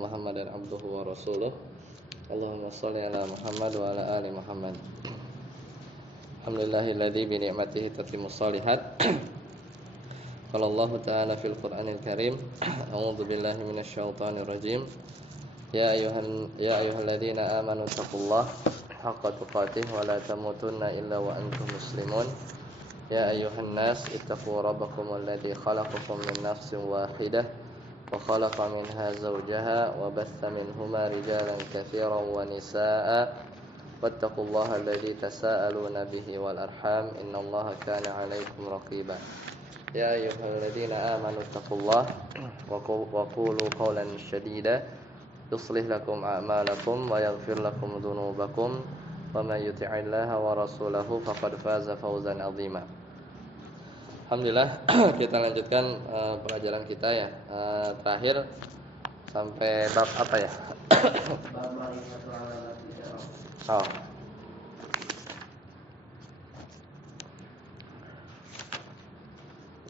Muhammadan abduhu wa rasuluh. Allahumma shalli ala Muhammad wa ala ali Muhammad. Alhamdulillahilladzi bi ni'matihi tatimmus shalihat. Qala Allah ta'ala fil Qur'anil Karim, a'udzu billahi minasy syaithanir rajim. Ya ayyuhalladzina amanu taqullaha haqqa tuqatih wa la tamutunna illa wa antum muslimun. Ya ayyuhan nas ittaqu rabbakumul ladzi khalaqakum min nafsin wahidah wa khalaqa minha zawjaha wa batha minhuma rijalan katsiran wa nisaa'a wattaqullaha alladzi tasaaluna bihi wal arham innallaha kana 'alaikum raqiba. Ya ayyuhalladzina amanu taqullaha wa qulu qawlan shadida yuslih lakum a'malakum wa yaghfir lakum dhunubakum wa may yuti'illaha wa rasulahu faqad faza fawzan 'azima. Alhamdulillah, kita lanjutkan pelajaran kita ya. Terakhir sampai bab apa ya? Oh.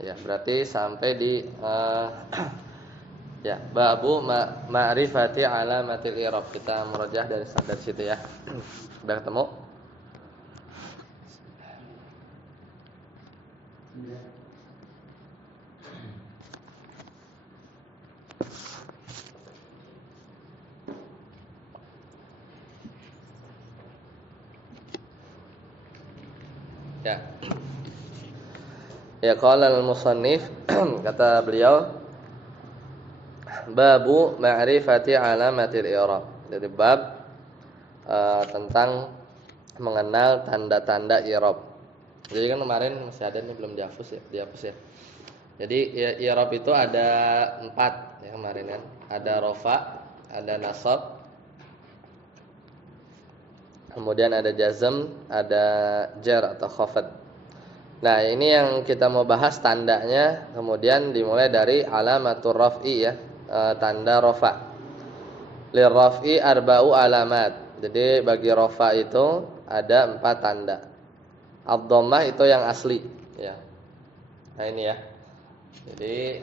Ya, berarti sampai di ya, babu ma'rifati alamatil i'rab. Kita merajah dari situ ya. Sudah ketemu? Ya. Ya, qala al-musannif kata beliau babu ma'rifati alamatil i'rab. Jadi bab tentang mengenal tanda-tanda i'rab. Jadi kan kemarin masih ada nih belum dihapus ya. Jadi i'rab itu ada 4 ya kemarin kan. Ada rafa, ada nasab, kemudian ada jazm, ada jar atau khafad. Nah, ini yang kita mau bahas tandanya, kemudian dimulai dari alamatur raf'i ya, tanda rafa. Lir raf'i arba'u alamat. Jadi bagi rafa itu ada 4 tanda. Ad-dhammah itu yang asli ya. Nah, ini ya. Jadi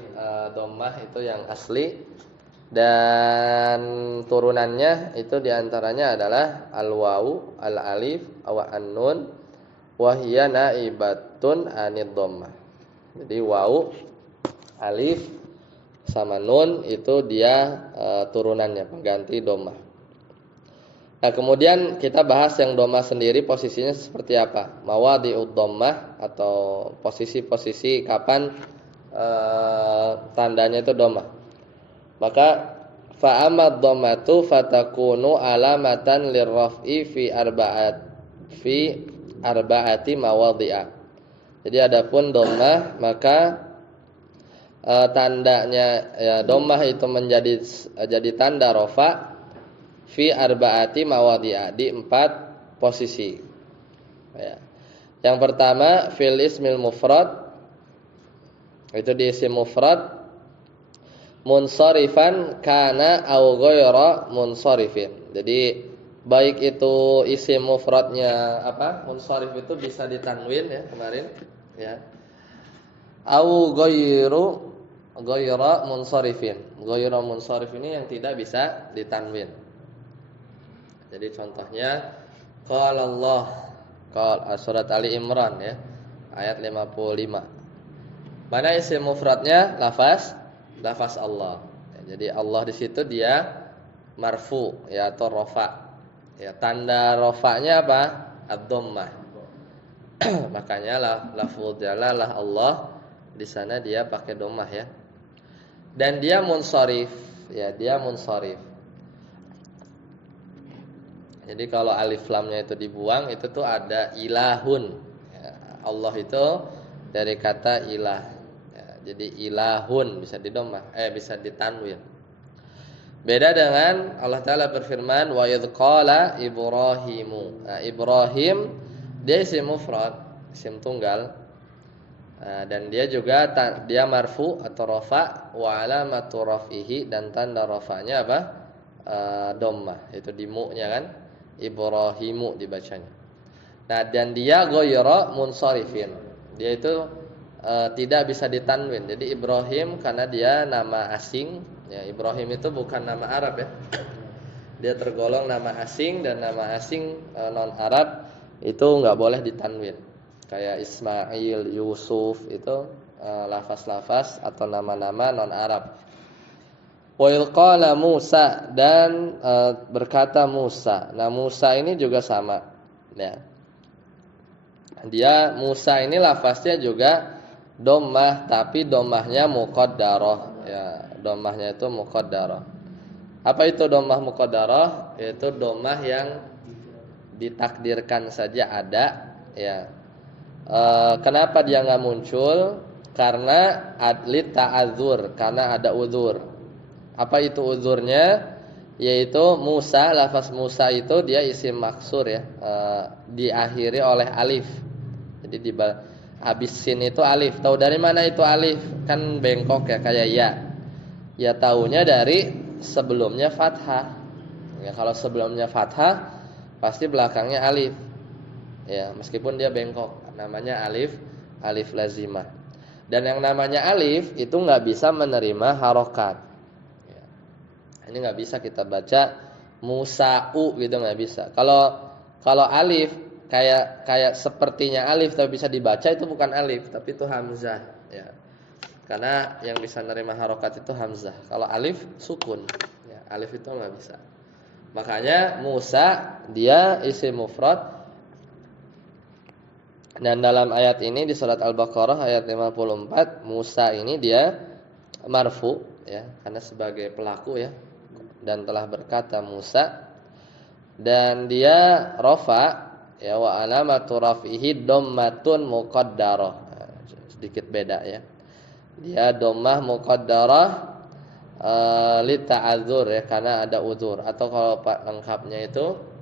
dhammah itu yang asli dan turunannya itu diantaranya adalah al-wawu, al-alif, an-nun, wa hiya naibatun anid dhammah. Jadi wawu, alif sama nun itu dia turunannya pengganti dhammah. Nah, kemudian kita bahas yang dhammah sendiri posisinya seperti apa? Mawadhi'ud dhammah atau posisi-posisi kapan tandanya itu dhammah. Maka fa'amad dhammatu fatakunu alamatan lirraf'i fi arba'ati mawadhi'a. Jadi adapun dhammah maka tandanya ya dhammah itu jadi tanda rafa fi arba'ati mawadhi'a di 4 posisi. Ya. Yang pertama fil ismil mufrad, itu di isim mufrad, munsharifan kana au ghayra munsharifin. Jadi baik itu isim mufradnya munsharif itu bisa ditanwin ya kemarin ya. Au ghayra munsharifin. Ghayra munsharif ini yang tidak bisa ditanwin. Jadi contohnya qala Allah, surat Ali Imran ya, ayat 55. Mana isim mufradnya? Lafaz Allah. Ya, jadi Allah di situ dia marfu ya atau rafa. Ya, tanda rafa'nya apa? Ad-dhammah. Makanya lafzul jalalah Allah di sana dia pakai dhammah ya. Dan dia munsharif. Ya, dia munsharif. Jadi kalau alif lamnya itu dibuang itu tuh ada ilahun. Ya, Allah itu dari kata ilah. Ya, jadi ilahun bisa didomah, bisa ditanwin. Beda dengan Allah Ta'ala berfirman wa idh qala Ibrahimu. Nah, Ibrahim dia isim mufrad, isim tunggal. Nah, dan dia juga dia marfu atau rafa wa alamatu raf'ihi, dan tanda rafa'nya apa? Dhammah. Itu di mu-nya kan? Ibrahimu dibacanya. Nah, dan dia ghayra munsharifin. Dia itu tidak bisa ditanwin. Jadi Ibrahim karena dia nama asing Ya, Ibrahim itu bukan nama Arab ya. Dia tergolong nama asing, dan nama asing non Arab itu nggak boleh ditanwin. Kayak Ismail, Yusuf itu lafaz-lafaz atau nama-nama non Arab. Wa qala Musa, dan berkata Musa. Nah, Musa ini juga sama ya. Dia Musa ini lafaznya juga dhammah, tapi dhammahnya muqaddarah ya. Dhammahnya itu muqaddarah. Apa itu dhammah muqaddarah? Yaitu dhammah yang ditakdirkan saja ada ya. Kenapa dia nggak muncul? Karena adlit ta'adzur, karena ada uzur. Apa itu uzurnya? Yaitu Musa, lafaz Musa itu dia isim maksur ya, diakhiri oleh alif. Jadi di habis sin itu alif. Tahu dari mana itu alif? Kan bengkok ya, kayak ya. Ya taunya dari sebelumnya fathah. Ya kalau sebelumnya fathah pasti belakangnya alif. Ya, meskipun dia bengkok, namanya alif lazimah. Dan yang namanya alif itu nggak bisa menerima harokat. Ya. Ini nggak bisa kita baca Musa'u gitu, nggak bisa. Kalau alif kayak sepertinya alif tapi bisa dibaca, itu bukan alif tapi itu hamzah. Ya. Karena yang bisa menerima harokat itu hamzah. Kalau alif sukun, ya, alif itu nggak bisa. Makanya Musa dia isim mufrad. Dan dalam ayat ini di surat Al-Baqarah ayat 54, Musa ini dia marfu ya, karena sebagai pelaku ya, dan telah berkata Musa, dan dia rafa ya, wa alamatu rafihi dhammatun muqaddarah. Nah, sedikit beda ya. Dia dhammah muqaddarah li ta'adzur ya, karena ada uzur, atau kalau lengkapnya itu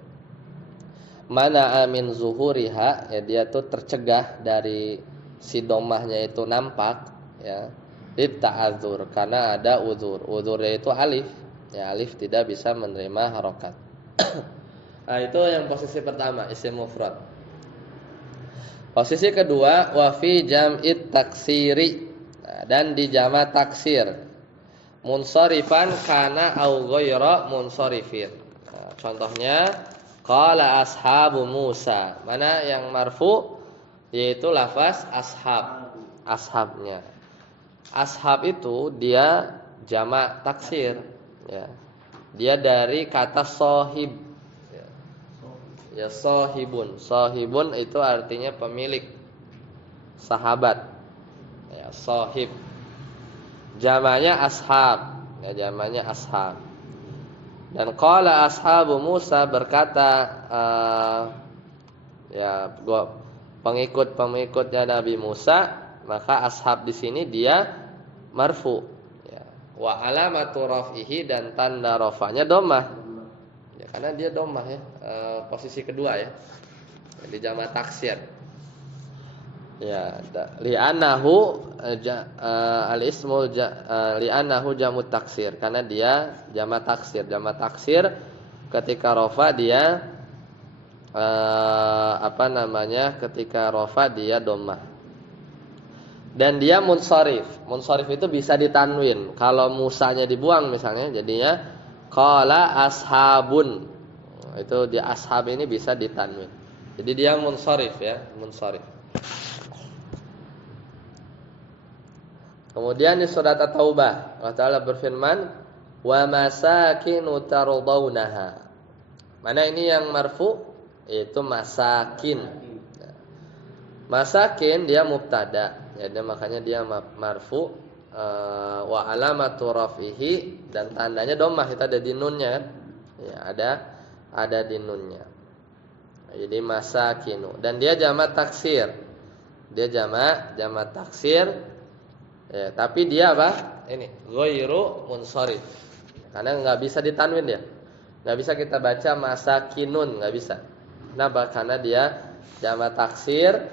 mana amin zuhuriha ya, dia tuh tercegah dari si domahnya itu nampak ya, lit ta'adzur, karena ada uzur. Uzurnya itu alif ya, alif tidak bisa menerima harokat. Nah, itu yang posisi pertama, isim mufrad. Posisi kedua, wa fi jam'it taksiri, nah, dan di jama taksir, munsharifan kana au ghayra munsharifin. Nah, contohnya qala ashabu Musa. Mana yang marfu? Yaitu lafaz ashab. Ashabnya. Ashab itu dia jamak taksir ya. Dia dari kata sohib ya. Ya, sohibun. Sohibun itu artinya pemilik, sahabat. Ya, sohib. Jamaknya ashab. Ya, jamaknya ashab. Dan qala ashabu Musa, berkata ya pengikut-pengikutnya Nabi Musa, maka ashab di sini dia marfu ya. Wa alamatu raf'ihi, dan tanda rafanya dhammah. Ya, karena dia dhammah ya, posisi kedua ya. Di jamak taksir. Ya, li'annahu al-ismu li'annahu jamut taksir, karena dia jamak taksir. Jamak taksir ketika rafa dia ketika rafa dia dhammah. Dan dia munsharif. Munsharif itu bisa ditanwin. Kalau musanya dibuang misalnya, jadinya qala ashabun. Itu di ashab ini bisa ditanwin. Jadi dia munsharif ya, munsharif. Kemudian di surat At-Taubah, Allah Ta'ala berfirman, wa masakinu tardawnaha. Mana ini yang marfu? Itu masakin. Masakin dia mubtada. Jadi makanya dia marfu, wa alamatu raf'ihi, dan tandanya dhammah, itu ada di nunnya kan? Ya, ada di nunnya. Jadi masakinu, dan dia jamak taksir. Dia jamak taksir. Ya, tapi dia apa? Ini ghairu munsharif. Karena enggak bisa ditanwin dia. Enggak bisa kita baca masakinun, enggak bisa. Kenapa? Karena dia jamak taksir,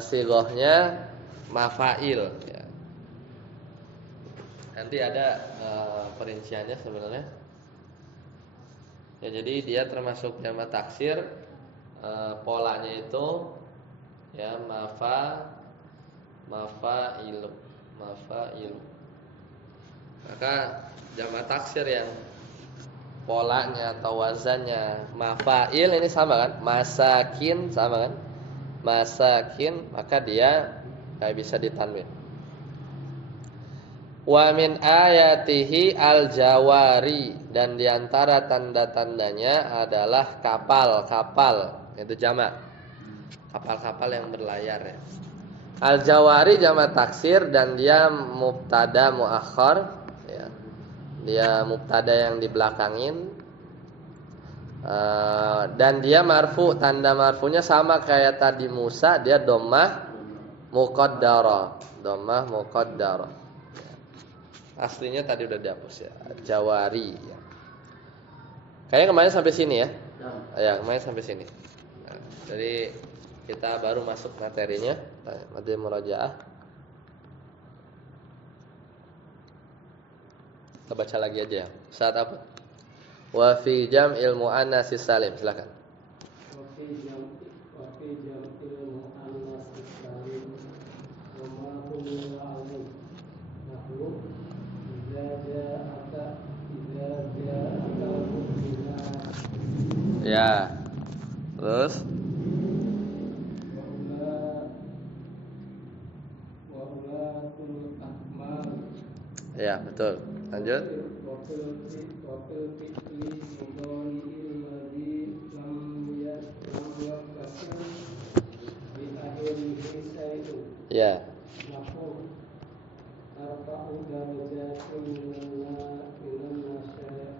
sighahnya mafail ya. Nanti ada perinciannya sebenarnya. Ya, jadi dia termasuk jamak taksir, polanya itu ya mafailu. Maka jamak taksir yang polanya atau wazannya mafail ini sama kan? Masakin sama kan? Masakin, maka dia kayak bisa ditanwin. Wa min ayatihi al-jawari, dan diantara tanda-tandanya adalah kapal-kapal, itu jamak. Kapal-kapal yang berlayar ya. Al-jawari jamak taksir dan dia mubtada muakhar ya. Dia mubtada yang dibelakangin. Dan dia marfu, tanda marfunya sama kayak tadi Musa, dia dhammah muqaddarah. Dhammah muqaddarah. Aslinya tadi udah dihapus ya. Jawari ya. Kayaknya kemarin sampai sini ya. Ya, kemarin sampai sini. Nah, jadi kita baru masuk materinya, materi murajaah. Kita baca lagi aja ya. Saat apa? Wa fi jam'il muannats salim, silakan. Wa fi jam'il muannats salim wa ma kunna alaihi nahwu idza ja'aka mu'minuna. Ya. Terus wa ulatul ahmal. ya, betul. Lanjut. Wakil fi'li mudhari'il ladzi lam yattasil bi akhirihi syai'un. Ya. Nahwu tarfa'u darajatin minan nasya'.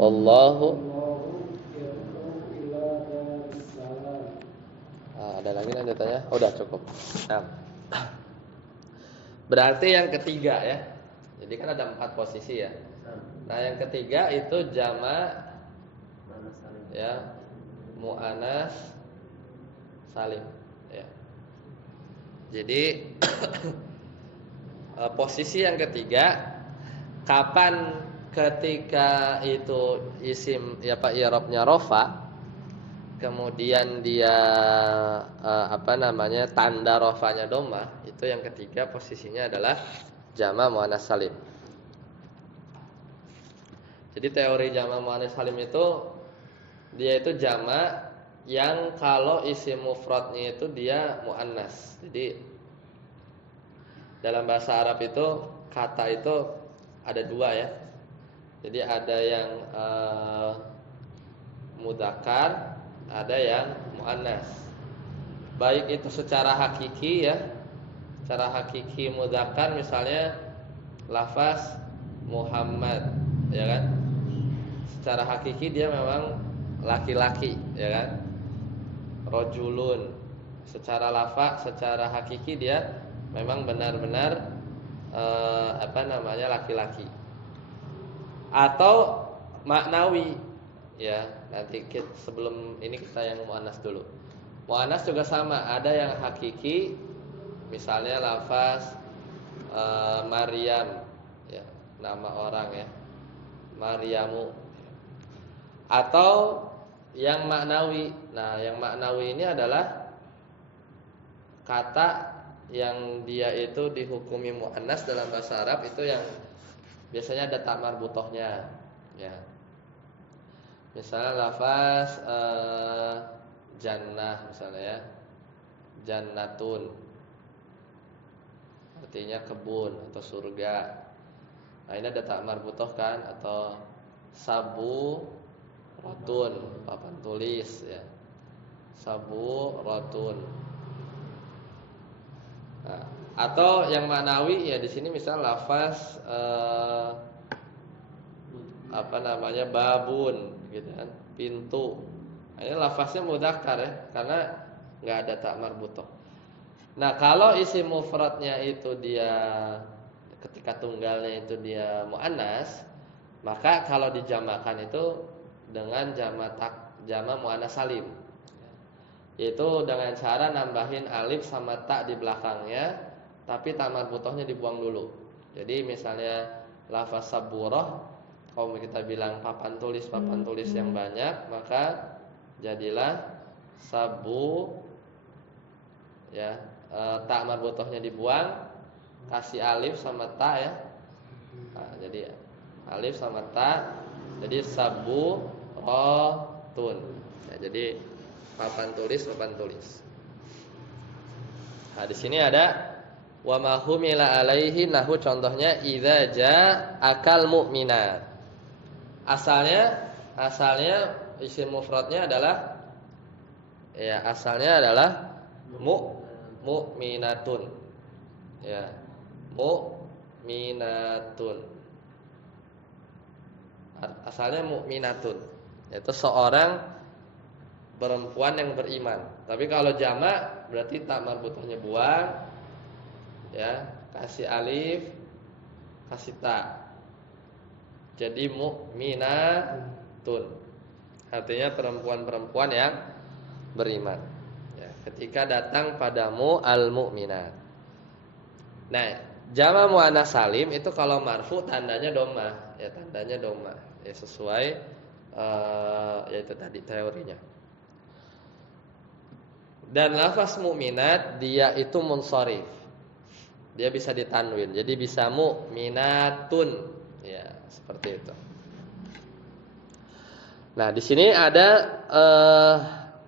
Wallahu. Allahu yad'u ila daris salam. Ada lagi lanjutannya? Oh, udah cukup. Nah. Berarti yang ketiga ya. Jadi kan ada 4 posisi ya. Nah, yang ketiga itu jamak ya, muannas salim ya. Jadi posisi yang ketiga, kapan ketika itu isim ya Pak i'rabnya rafa, kemudian dia tanda rafanya dhammah, itu yang ketiga posisinya adalah jamak muannats salim. Jadi teori jamak muannats salim itu dia itu jamak yang kalau isim mufradnya itu dia muannas. Jadi dalam bahasa Arab itu kata itu ada 2 ya. Jadi ada yang mudzakkar, ada yang muannas. Baik itu secara hakiki ya. Secara hakiki mudzakkar misalnya lafaz Muhammad, ya kan? Secara hakiki dia memang laki-laki, ya kan? Rajulun. Secara lafaz, secara hakiki dia memang benar-benar laki-laki. Atau maknawi, ya. Nanti sebelum ini kita yang muannas dulu. Muannas juga sama, ada yang hakiki, misalnya lafaz Maryam, ya, nama orang ya, Maryamu. Atau yang maknawi. Nah, yang maknawi ini adalah kata yang dia itu dihukumi muannas dalam bahasa Arab, itu yang biasanya ada tak marbutohnya, ya. Misalnya lafaz jannah misalnya ya, jannatun, artinya kebun atau surga. Nah, ini ada tak marbutoh kan, atau sabu rotun, papan tulis ya, sabu rotun. Nah, atau yang maknawi ya di sini misal lafaz babun gitu kan, pintu. Nah, ini lafaznya mudzakkar ya, karena enggak ada tak marbutoh. Nah, kalau isim mufradnya itu dia ketika tunggalnya itu dia muannas, maka kalau dijamakkan itu dengan jamak muannas salim. Yaitu dengan cara nambahin alif sama tak di belakangnya, tapi tak marbutohnya dibuang dulu. Jadi misalnya lafaz saburah, kalau kita bilang papan tulis yang banyak, maka jadilah sabu ya, tak marbutohnya dibuang, kasih alif sama ta ya. Nah, jadi alif sama ta, jadi saburatun. Ya, jadi papan tulis. Nah, di sini ada wa ma humila alaihi, nahu contohnya idza jaa akal mu'minat. Asalnya isim mufradnya adalah mu'minatun. Ya, mu'minatun. Asalnya mu'minatun, yaitu seorang perempuan yang beriman. Tapi kalau jamak berarti tak marbutahnya buang, ya, kasih alif, kasih ta. Jadi mu'minatun. Artinya perempuan-perempuan yang beriman. Ya, ketika datang padamu al-mu'minat. Nah, jamak muannats salim itu kalau marfu tandanya dhammah, ya tandanya dhammah. Ya sesuai yaitu tadi teorinya. Dan lafaz mu'minat dia itu munsharif. Dia bisa ditanwin. Jadi bisa mu'minatun. Ya, seperti itu. Nah, di sini ada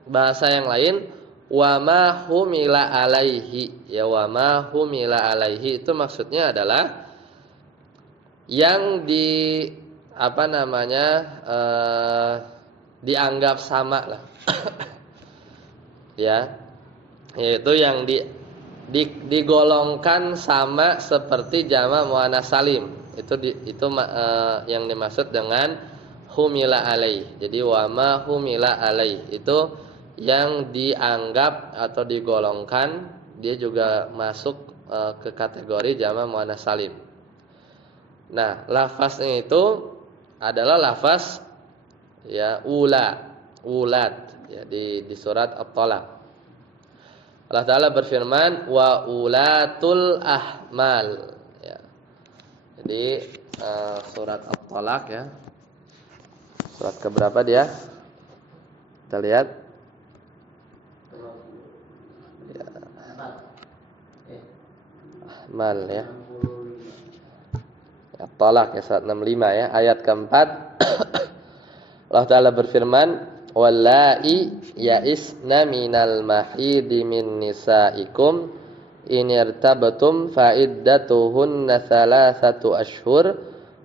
bahasa yang lain, wa ma humila alaihi. Ya, wa ma humila alaihi itu maksudnya adalah yang dianggap sama lah. Ya, yaitu yang digolongkan sama seperti jamak muannats salim. Itu yang dimaksud dengan humila alaih. Jadi wa ma humila alaih itu yang dianggap atau digolongkan, dia juga masuk ke kategori jamak muannats salim. Nah, lafaznya itu adalah lafaz ya ulad ya di surat At-Talaq. Allah Ta'ala berfirman wa ulatul ahmal ya. Jadi surat At-Talaq ya. Surat keberapa dia? Kita lihat. Ya. Ahmal ya. At-Talaq ya, surat 65 ya, ayat keempat. Allah Ta'ala berfirman wallahi ya'isna minal mahidi min nisaikum in irtabtum fa iddatuhunna thalathatu ashhur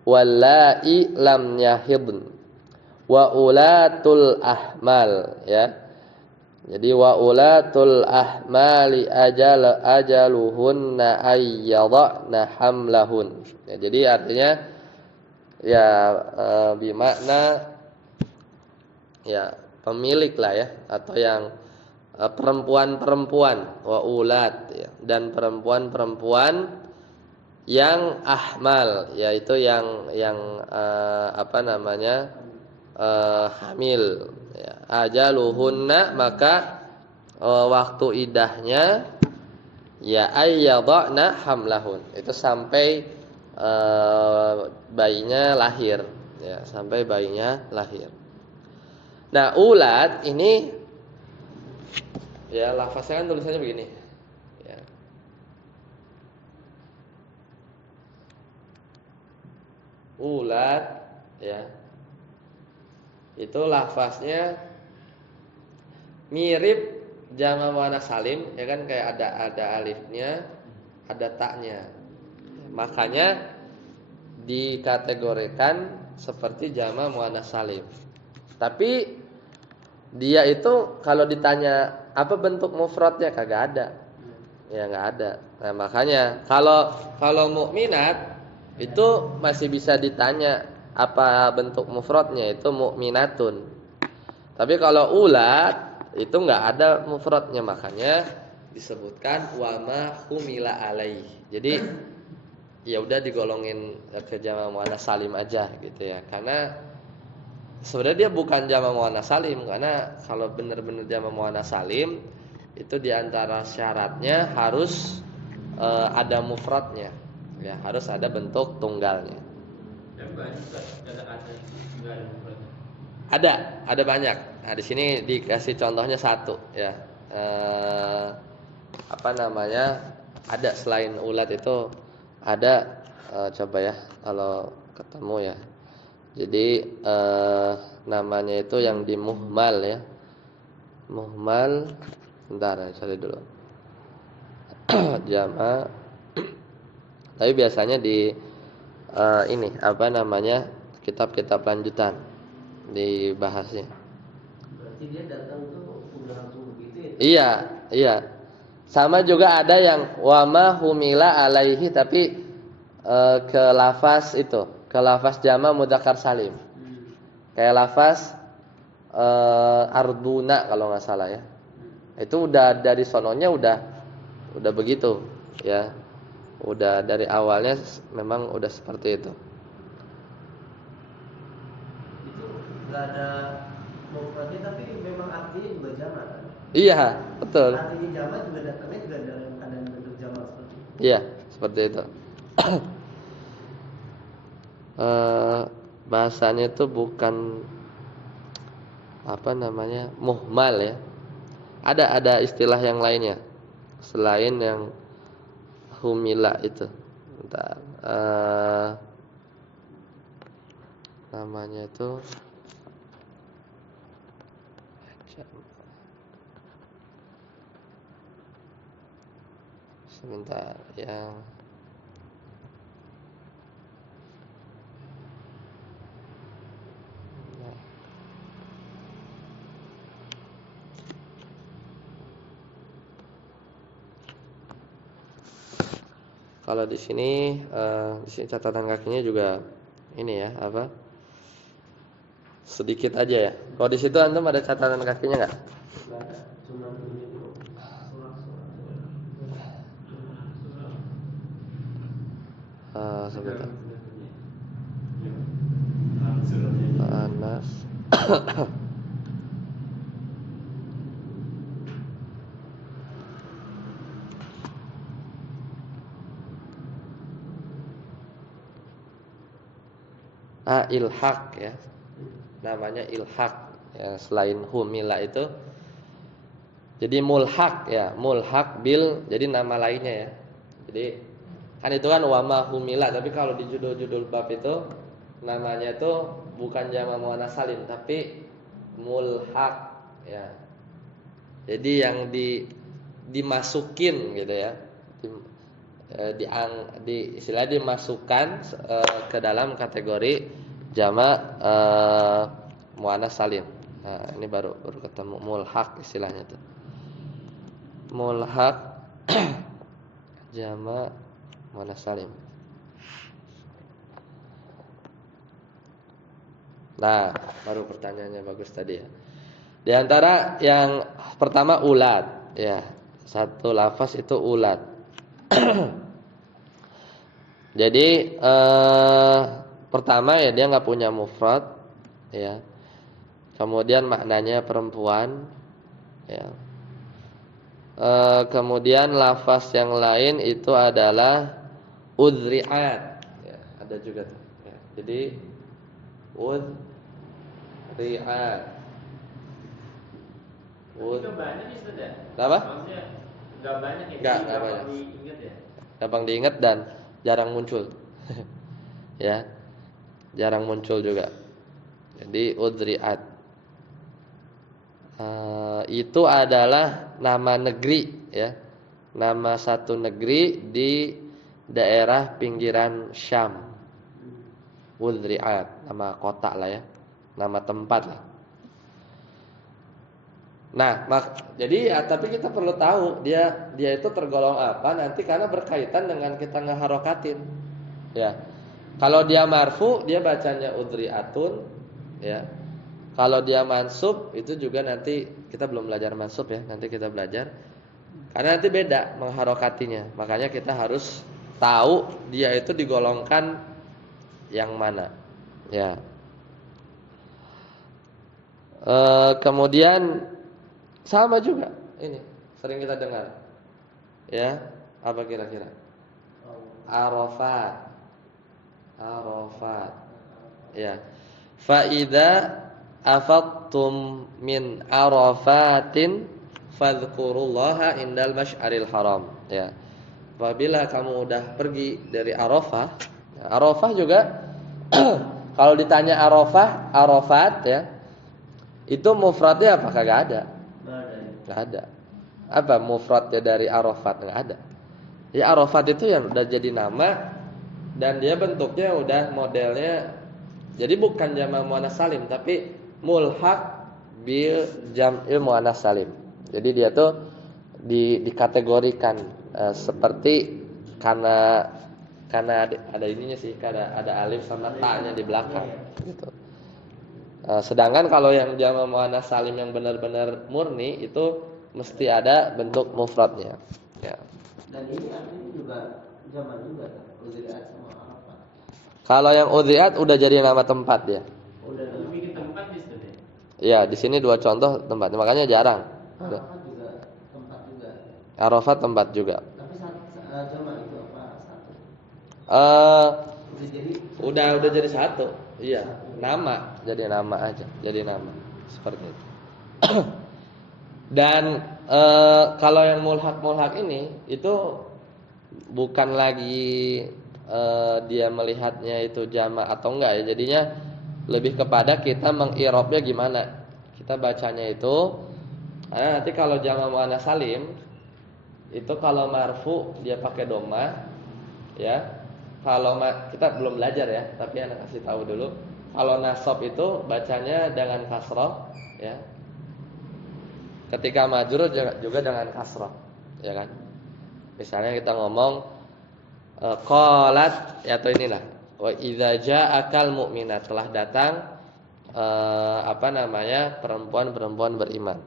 wallahi lam yahidn wa ulatul ahmal ya. Jadi wa ulatul ahmali ajaluhunna ayyadna hamlahun. Ya, jadi artinya ya bimakna ya pemilik lah ya, atau yang perempuan-perempuan wa ulad ya, dan perempuan-perempuan yang ahmal, yaitu yang hamil ya. Ajaluhunna, maka waktu idahnya ya ayyadna hamlahun, itu sampai bayinya lahir ya, sampai bayinya lahir. Nah, ulad ini ya lafaznya kan tulisannya begini ya. Ulad ya, itu lafaznya mirip jamak muannats salim ya kan, kayak ada alifnya, ada taknya. Makanya dikategorikan seperti jamak muannats salim. Tapi dia itu kalau ditanya apa bentuk mufradnya, kagak ada. Ya enggak ada. Nah, makanya kalau mukminat itu masih bisa ditanya apa bentuk mufradnya, itu mukminatun. Tapi kalau ulad itu enggak ada mufradnya, makanya disebutkan wa ma humila alaih. Jadi ya udah digolongin ke jamak muannats salim aja gitu ya. Karena sebenarnya dia bukan jamak muannats salim, karena kalau benar-benar jamak muannats salim itu diantara syaratnya harus ada mufradnya, ya harus ada bentuk tunggalnya. Ada banyak. Nah, di sini dikasih contohnya satu, ya. Ada selain ulad itu Ada, coba ya kalau ketemu ya. Jadi namanya itu yang di muhmal ya. Muhmal, bentar ya, cari dulu. Jama. Tapi biasanya di ini apa namanya, kitab-kitab lanjutan dibahasnya. Berarti dia datang tuh udah langsung begitu ya? Iya, iya. Sama juga ada yang wama humila alaihi tapi ke lafaz itu, ke lafaz jama mudzakkar salim. Kayak lafaz arduna kalau nggak salah ya. Itu udah dari sononya udah begitu ya. Udah dari awalnya memang udah seperti itu. Itu nggak ada mufradnya tapi memang artinya juga jamak kan? Iya, betul. Artinya jamak juga datangnya juga dalam keadaan bentuk jamak seperti itu. Iya, seperti itu. Bahasanya itu bukan apa namanya, muhmal ya. Ada istilah yang lainnya selain yang humila itu. Bentar. Namanya itu sebentar yang kalau di sini catatan kakinya juga ini ya apa? Sedikit aja ya. Kalau di situ antum ada catatan kakinya nggak? Nggak ada, cuma ini dulu. Sebentar. Anas. Ilhaq ya. Namanya ilhaq ya, selain humila itu. Jadi mulhaq ya, mulhaq bil jadi nama lainnya ya. Jadi kan itu kan wama humila, tapi kalau di judul-judul bab itu namanya itu bukan jamak muannats salim tapi mulhaq ya. Jadi yang dimasukin gitu ya. Istilah dimasukkan ke dalam kategori jamak muannats salim. Nah, ini baru ketemu mulhaq istilahnya tuh. Mulhaq jamak muannats salim. Nah, baru pertanyaannya bagus tadi ya. Di antara yang pertama ulad ya. Satu lafaz itu ulad. Jadi pertama ya dia nggak punya mufrad ya. Kemudian maknanya perempuan ya. Kemudian lafaz yang lain itu adalah udri'at ya, ada juga tuh ya. Jadi udri'at. Itu banyak ya sudah. Apa? Maksudnya nggak banyak ya. Nggak banyak. Diingat ya. Gampang diingat dan jarang muncul. Ya. Jarang muncul juga. Jadi udri'at. Itu adalah nama negeri ya. Nama satu negeri di daerah pinggiran Syam. Udri'at, nama kota lah ya. Nama tempat lah. Nah, jadi ya, tapi kita perlu tahu dia itu tergolong apa nanti karena berkaitan dengan kita ngeharokatin. Ya. Kalau dia marfu, dia bacanya udri'atun, ya. Kalau dia mansub itu juga nanti kita belum belajar mansub ya, nanti kita belajar. Karena nanti beda mengharokatinya. Makanya kita harus tahu dia itu digolongkan yang mana. Ya. Kemudian sama juga ini sering kita dengar. Ya, apa kira-kira? Arafat. Ya. Fa idza afattum min arafatin fadhkurullaha indal masy'aril haram. Ya. apabila kamu udah pergi dari Arafah, Arafah juga kalau ditanya Arafat ya, itu mufradnya apa? Kagak ada. Enggak ada. Apa mufradnya dari Arafat? Enggak ada. Ya Arafat itu yang udah jadi nama dan dia bentuknya udah modelnya, jadi bukan jamak muannats salim tapi mulhaq bil jam'il muannats salim. Jadi dia tuh dikategorikan seperti karena ada ininya sih, karena ada alif sama ta-nya di belakang gitu. Sedangkan kalau yang jamak muannats salim yang benar-benar murni itu mesti ada bentuk mufradnya. Ya. Dan ini artinya juga zaman juga Udhiat sama apa? Kalau yang udhiat udah jadi nama tempat dia. Udah bikin tempat di sini. Ya, di sini 2 contoh tempatnya, makanya jarang. Arafat juga tempat juga. Arafat tempat juga. Tapi zaman itu apa satu? Udah jadi satu. Iya, nama, jadi nama aja, jadi nama seperti itu. Dan kalau yang mulhaq ini itu bukan lagi dia melihatnya itu jamak atau enggak ya. Jadinya lebih kepada kita mengirobnya gimana. Kita bacanya itu nanti kalau jamak muannats salim itu kalau marfu dia pakai dhammah ya. Kalau kita belum belajar ya, tapi anak kasih tahu dulu. Kalau nasab itu bacanya dengan kasrah ya. Ketika majrur juga dengan kasrah, ya kan? Misalnya kita ngomong qalat ya, atau inilah wa idza ja'akal mu'minat, telah datang perempuan-perempuan beriman.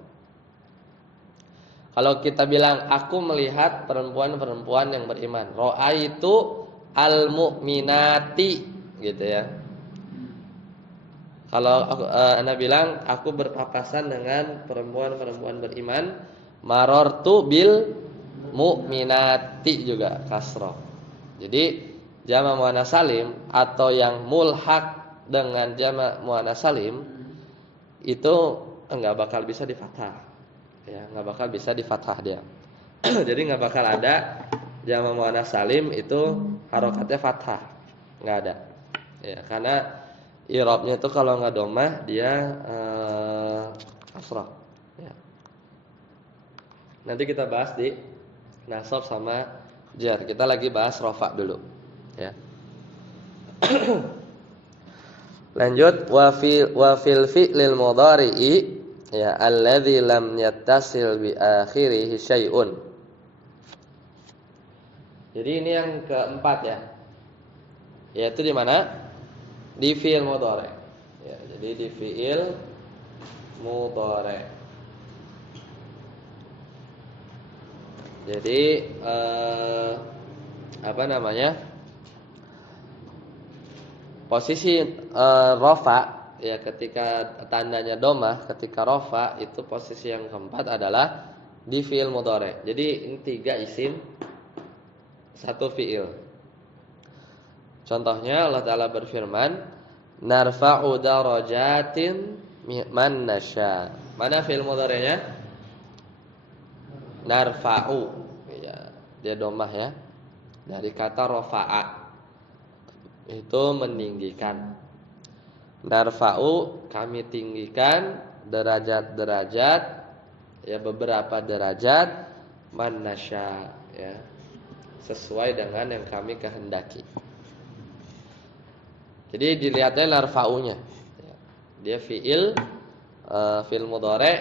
Kalau kita bilang aku melihat perempuan-perempuan yang beriman, ra'aitu al-mu'minati gitu ya. Kalau Anda bilang aku berpapasan dengan perempuan-perempuan beriman, marartu bil mu'minati juga kasrah. Jadi jamak muannats salim atau yang mulhaq dengan jamak muannats salim itu enggak bakal bisa di fathah. Ya, enggak bakal bisa di fathah dia. Jadi enggak bakal ada jamak muannats salim itu harokatnya fathah. Enggak ada. Ya, karena i'rabnya itu kalau enggak dhammah dia kasrah. Ya. Nanti kita bahas di nasab sama jar. Kita lagi bahas rafa dulu, ya. Lanjut wa fil fi'lil mudhari'i ya alladzi lam yattasil bi akhirih syai'un. Jadi ini yang keempat ya. Yaitu di mana? Di fi'il mudhari'. Ya, jadi di fi'il mudhari'. Jadi posisi rafa ya, ketika tandanya dhammah, ketika rafa itu posisi yang keempat adalah di fi'il mudhari'. Jadi ini 3 isim, 1 fi'il. Contohnya Allah Ta'ala berfirman, narfa'u darajatin man nasya. Mana fi'il mudhari'nya? Narfa'u ya, dia dhammah ya. Dari kata rafa'a itu meninggikan. Narfa'u kami tinggikan derajat-derajat ya, beberapa derajat man nasya ya, sesuai dengan yang kami kehendaki. Jadi dilihatnya narfa'unya ya. Dia fi'il mudhari'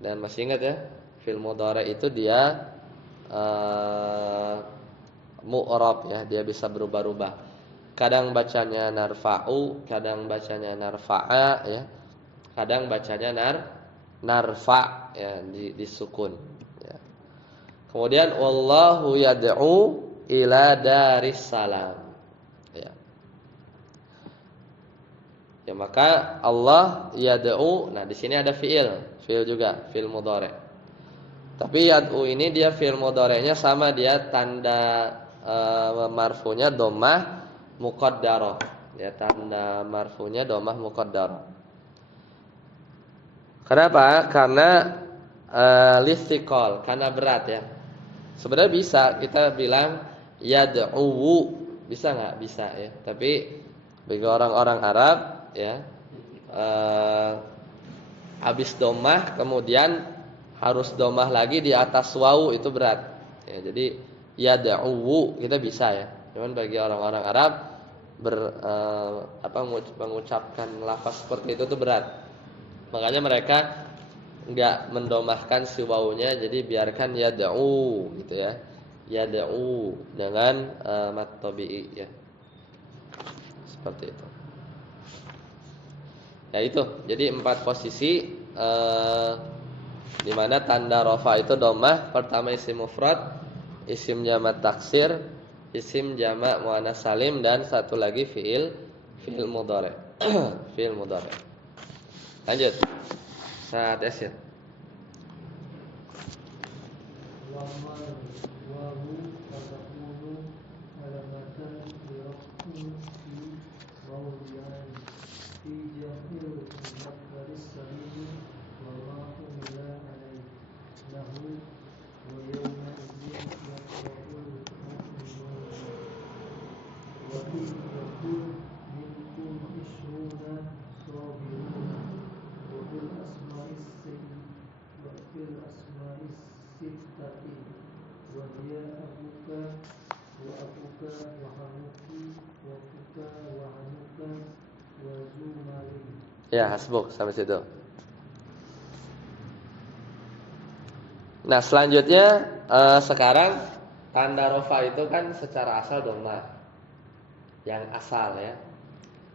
dan masih ingat ya, fi'il mudhari' itu dia mu'rab ya, dia bisa berubah-ubah. Kadang bacanya narfa'u, kadang bacanya narfa'a ya. Kadang bacanya narfa' ya, disukun ya. Kemudian wallahu yad'u ila daris salam ya. Ya, maka Allah yad'u. Nah, di sini ada fi'il juga, fi'il mudhari'. Tapi yad'u ini dia fi'il mudhari'nya sama, dia tanda marfu'nya dhammah muqaddarah. Ya, tanda marfu'nya dhammah muqaddarah. Kenapa? Karena listiqal, karena berat ya. Sebenarnya bisa kita bilang yad'u, bisa nggak? Bisa ya. Tapi bagi orang-orang Arab ya, habis domah kemudian harus domah lagi di atas wawu itu berat. Ya, jadi yad'u kita bisa ya. Cuman bagi orang-orang Arab mengucapkan lafaz seperti itu tuh berat. Makanya mereka enggak mendomahkan si wawunya, jadi biarkan yad'u gitu ya. Yad'u dengan mad tabi'i ya. Seperti itu. Ya itu. Jadi 4 posisi di mana tanda rafa itu dhammah. Pertama isim mufrad, isim jamak taksir, isim jamak muannas salim, dan satu lagi fiil mudhari. Fiil mudhari. Lanjut. Saat Yasin. Ya, hasbuk sampai situ. Nah, selanjutnya sekarang tanda rafa itu kan secara asal dhammah. Yang asal ya.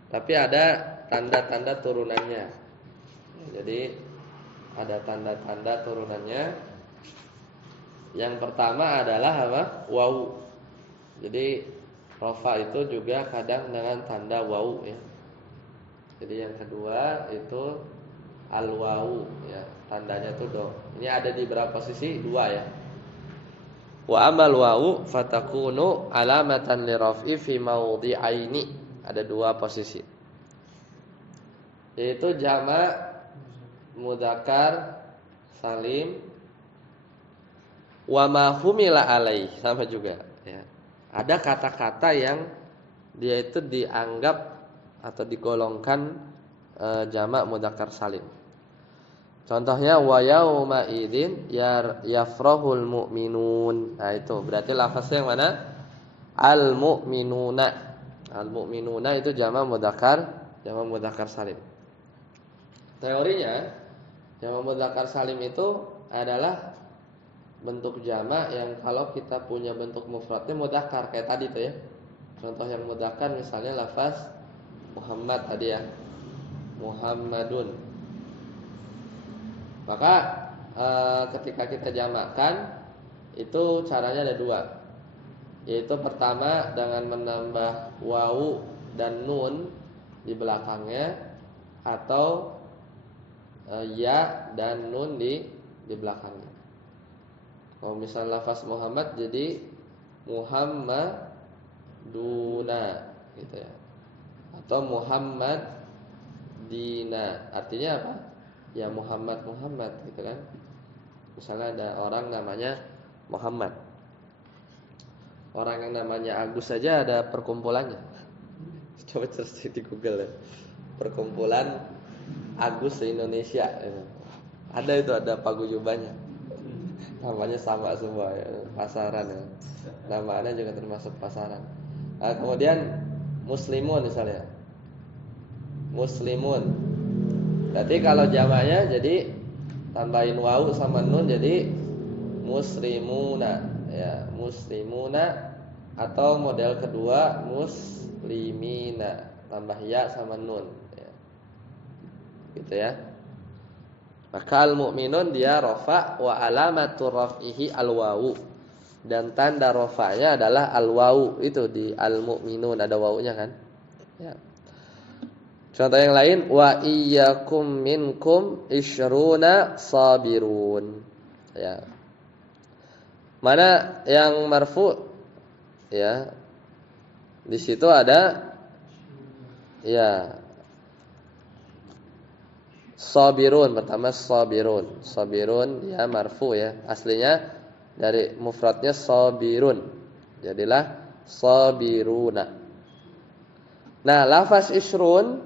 Tapi ada tanda-tanda turunannya. Jadi ada tanda-tanda turunannya. Yang pertama adalah apa? Wawu. Jadi rafa itu juga kadang dengan tanda wawu ya. Jadi yang kedua itu al-wawu ya, tandanya tuh do. Ini ada di berapa posisi? 2 ya. Wa amal wawu fatakunu alamatan li raf'i fi mawdhi'aini. Ada 2 posisi. Yaitu jamak mudzakkar salim wa ma humila alaih, sama juga ya. Ada kata-kata yang dia itu dianggap atau digolongkan jamak mudzakkar salim. Contohnya wa yauma idzin yafrahul mu'minun. Nah itu berarti lafaznya yang mana? Al mu'minuna. Al mu'minuna itu jamak mudzakkar salim. Teorinya jamak mudzakkar salim itu adalah bentuk jamak yang kalau kita punya bentuk mufradnya mudzakkar kayak tadi tuh ya. Contoh yang mudzakkar misalnya lafaz Muhammad tadi ya, Muhammadun. Maka ketika kita jamakkan itu caranya ada 2. Yaitu pertama dengan menambah wawu dan nun di belakangnya, atau ya dan nun di belakangnya. Kalau misalnya lafaz Muhammad jadi Muhammaduna gitu ya. Atau Muhammad Dina, artinya apa? Ya Muhammad gitu kan. Misalnya ada orang namanya Muhammad, orang yang namanya Agus saja ada perkumpulannya. Coba cari di Google ya, perkumpulan Agus se-Indonesia ya. Ada paguyubannya, namanya sama semua ya. Pasaran ya, namanya juga termasuk pasaran. Nah, kemudian Muslimun misalnya, Muslimun. Berarti kalau jamaknya jadi tambahin wawu sama nun jadi muslimuna ya, muslimuna. Atau model kedua muslimina, tambah ya sama nun ya. Gitu ya. Maka al-mu'minun dia rafa wa alamatu raf'ihi al-wawu, dan tanda rafa'nya adalah al-wawu. Itu di al-mu'minun ada wawunya kan ya. Contoh yang lain, wa iyyakum minkum isyruna sabirun ya. Mana yang marfu ya? Di situ ada ya sabirun, pertama sabirun ya marfu ya. Aslinya dari mufradnya sabirun. Jadilah sabiruna. Nah, lafaz isrun,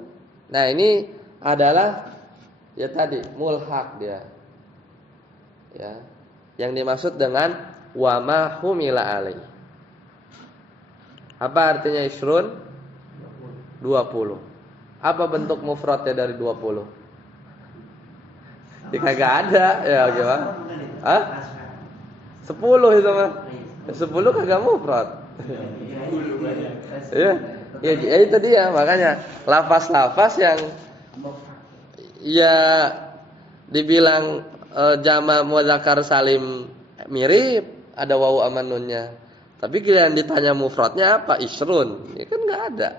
nah ini adalah ya tadi mulhaq dia. Ya. Yang dimaksud dengan wa ma humila alaih. Apa artinya isrun? 20. Apa bentuk mufradnya dari 20? Ya kagak ada, ya gimana? Hah? 10 itu mah. 10 kagak mufrad. Iya. Ya itu dia, makanya lafaz-lafaz yang ya dibilang jama' mudzakkar salim mirip, ada wawu sama nunnya. Tapi kalian ditanya mufradnya apa? Isrun. Ya kan enggak ada.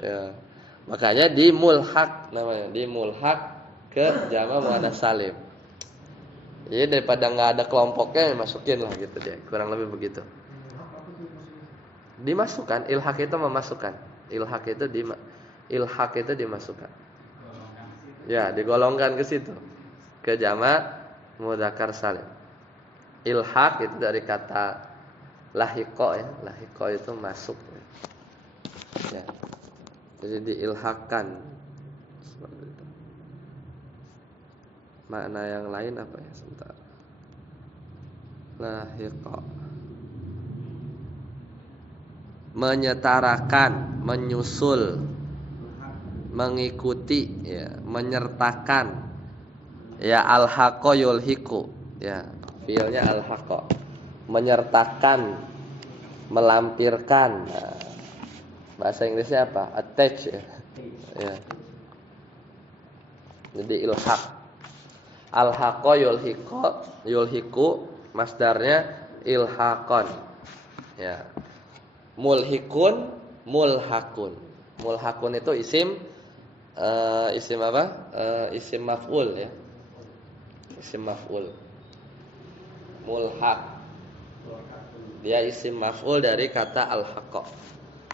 Ya. Makanya dimulhaq namanya, dimulhaq ke jama' muannats salim. Jadi daripada enggak ada kelompoknya masukin lah gitu deh, kurang lebih begitu. Dimasukkan, ilhaq itu memasukkan. Ilhaq itu dimasukkan. Ya, digolongkan ke situ. Ke jama' mudzakkar salim. Ilhaq itu dari kata lahiqa ya. Lahiqa itu masuk. Ya. Jadi diilhaqkan. Seperti itu. Makna yang lain apa ya sebentar. Lahiqa. Menyetarakan, menyusul, mengikuti ya, menyertakan. Ya alhaqa yulhiqu ya, fiilnya alhaqa. Menyertakan, melampirkan. Nah, bahasa Inggrisnya apa? Attach ya. Ya. Jadi ilhaq. Alhaqa yulhiqu masdarnya ilhaqan. Ya. Mulhikun, mulhakun. Mulhakun itu isim apa? Isim maf'ul ya. Isim maf'ul. Mulhaq. Dia isim maf'ul dari kata al-haqqa.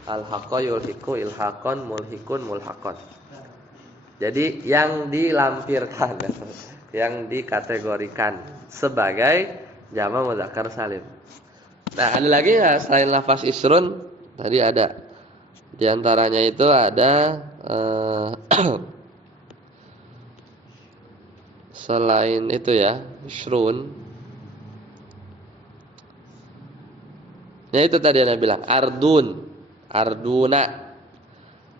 Al-haqqa yulhiqu ilhaqan, mulhikun, mulhaqan. Jadi yang dilampirkan, yang dikategorikan sebagai jama' mudzakkar salim. Nah, ada lagi enggak selain lafaz isrun? Tadi ada. Di antaranya itu ada selain itu ya, isrun. Ya itu tadi Anda bilang ardun, arduna,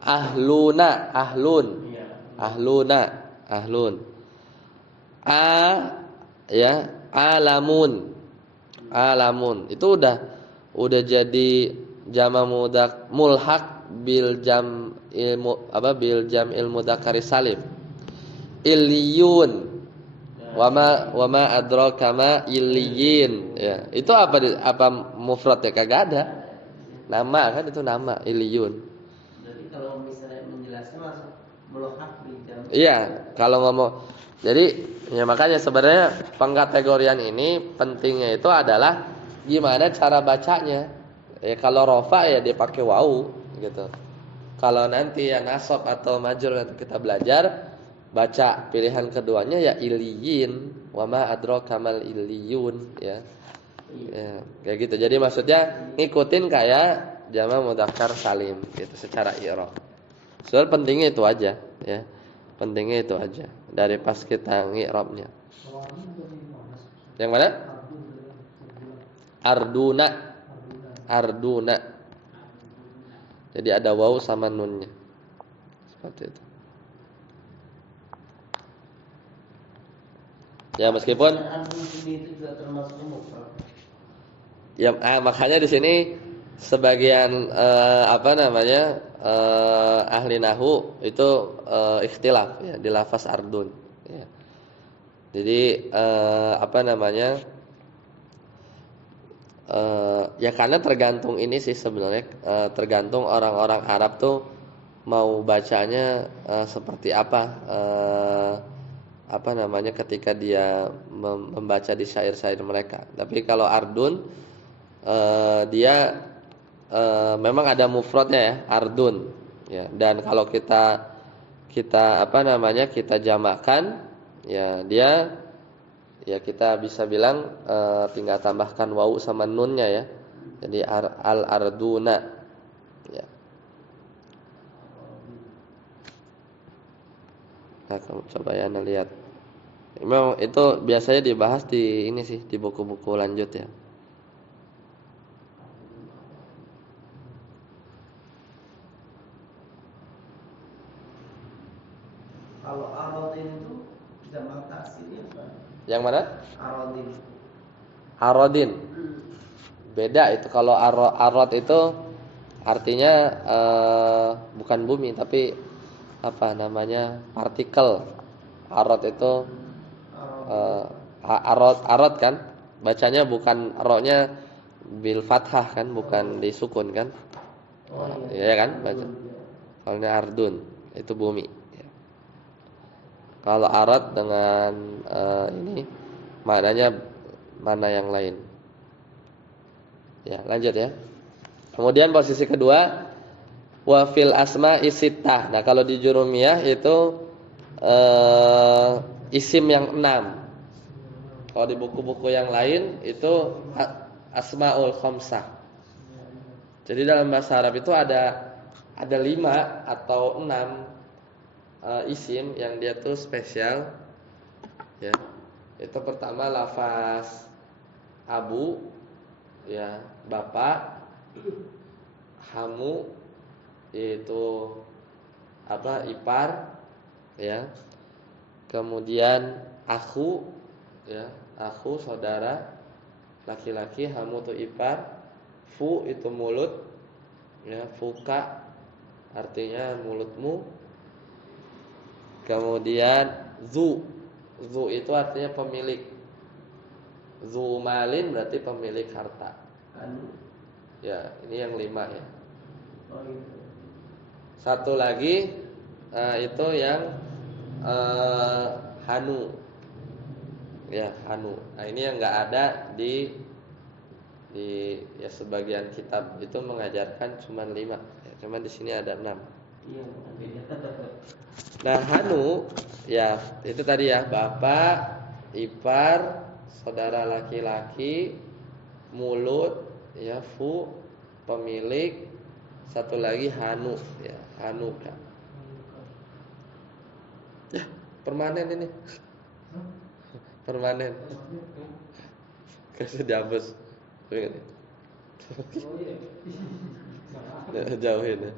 ahluna, ahlun. Ya, alamun. Itu udah jadi jama' mulhaq bil jam ilmu apa bil jam ilmu dzakari salim. Illiyun. Wama adraka ma illiyin. Ya, itu apa mufrad ya kagak ada. Nama kan itu nama illiyun. Jadi kalau misalnya menjelaskan langsung mulhaq bil jam. Iya, kalau ngomong. Jadi ya makanya sebenarnya pengkategorian ini pentingnya itu adalah gimana cara bacanya. Ya kalau rafa ya dia pakai wawu gitu. Kalau nanti yang nasab atau majrur nanti kita belajar baca pilihan keduanya ya iliyin, wa ma adraka mal illiyun ya. Ya, kayak gitu. Jadi maksudnya ngikutin kayak jama' mudzakkar salim gitu secara i'rab. Soal pentingnya itu aja ya. Pentingnya itu aja dari pas kita ngi'rabnya. Yang mana? Arduna. Jadi ada waw sama nunnya. Seperti itu. Ya meskipun itu juga termasuk mufrad. Ya makanya di sini sebagian ahli nahu itu ikhtilaf ya di lafaz ardun ya. Jadi ya karena tergantung ini sih sebenarnya tergantung orang-orang Arab tuh mau bacanya seperti apa ketika dia membaca di syair-syair mereka. Tapi kalau ardun dia memang ada mufradnya ya, ardun ya. Dan kalau kita jamakkan ya dia Ya kita bisa bilang tinggal tambahkan wawu sama nunnya ya. Jadi al-arduna. Ya. Nah, kamu coba ya Anda lihat. Memang itu biasanya dibahas di ini sih, di buku-buku lanjut ya. Kalau arodin itu jamak taksirnya apa? Yang mana? Arodin. Arodin. Beda itu kalau arod itu artinya bukan bumi tapi apa namanya? Partikel. Arod itu arod kan? Bacanya bukan ro-nya bil fathah kan, bukan disukun kan? Oh Iya kan? Baca. Ardun, ya. Kalau ardun itu bumi. Ya. Kalau arad dengan ini maknanya mana yang lain. Ya, lanjut ya. Kemudian posisi kedua wa fil asma isittah. Nah, kalau di jurumiyah itu isim yang 6. Kalau di buku-buku yang lain itu asmaul khamsah. Jadi dalam bahasa Arab itu ada 5 atau 6 isim yang dia tuh spesial ya. Itu pertama lafaz abu ya, bapak, hamu yaitu apa? Ipar ya. Kemudian akhu ya, akhu saudara laki-laki, hamu itu ipar, fu itu mulut ya, fuka artinya mulutmu. Kemudian zu itu artinya pemilik. Zu malin berarti pemilik harta. Anu. Ya, ini yang 5 ya. Oh gitu. Satu lagi itu yang hanu. Ya, hanu. Nah, ini yang enggak ada di ya sebagian kitab itu mengajarkan cuma 5. Ya, cuma di sini ada 6. Iya, beda. Nah, hanu ya itu tadi ya, bapak, ipar, saudara laki-laki, mulut ya, fu pemilik, satu lagi hanu ya, hanuka. Ya, permanen ini. Permanen. Kasih dihapus. Jauhin ya.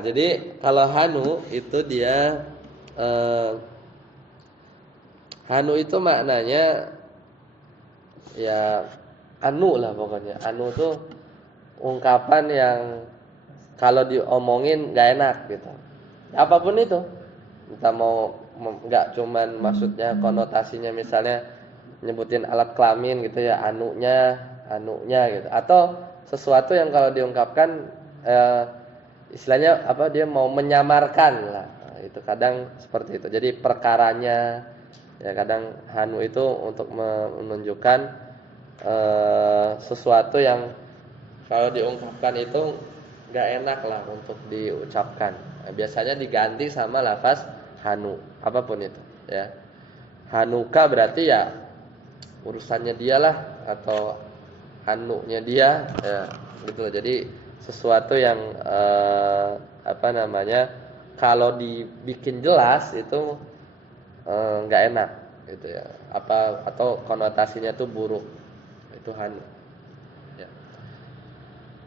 Jadi kalau hanu itu dia hanu itu maknanya ya anu lah pokoknya. Anu tuh ungkapan yang kalau diomongin gak enak gitu. Apapun itu. Kita mau nggak cuman maksudnya konotasinya misalnya nyebutin alat kelamin gitu ya, anunya gitu. Atau sesuatu yang kalau diungkapkan istilahnya apa, dia mau menyamarkan lah. Nah, itu kadang seperti itu. Jadi perkaranya ya kadang hanu itu untuk menunjukkan sesuatu yang kalau diungkapkan itu nggak enak lah untuk diucapkan. Nah, biasanya diganti sama lafaz hanu, apapun itu ya. Hanuka berarti ya urusannya dialah atau hanunya dia ya gitu loh. Jadi sesuatu yang apa namanya, kalau dibikin jelas itu nggak enak gitu ya, apa atau konotasinya tuh buruk, itu hanu ya.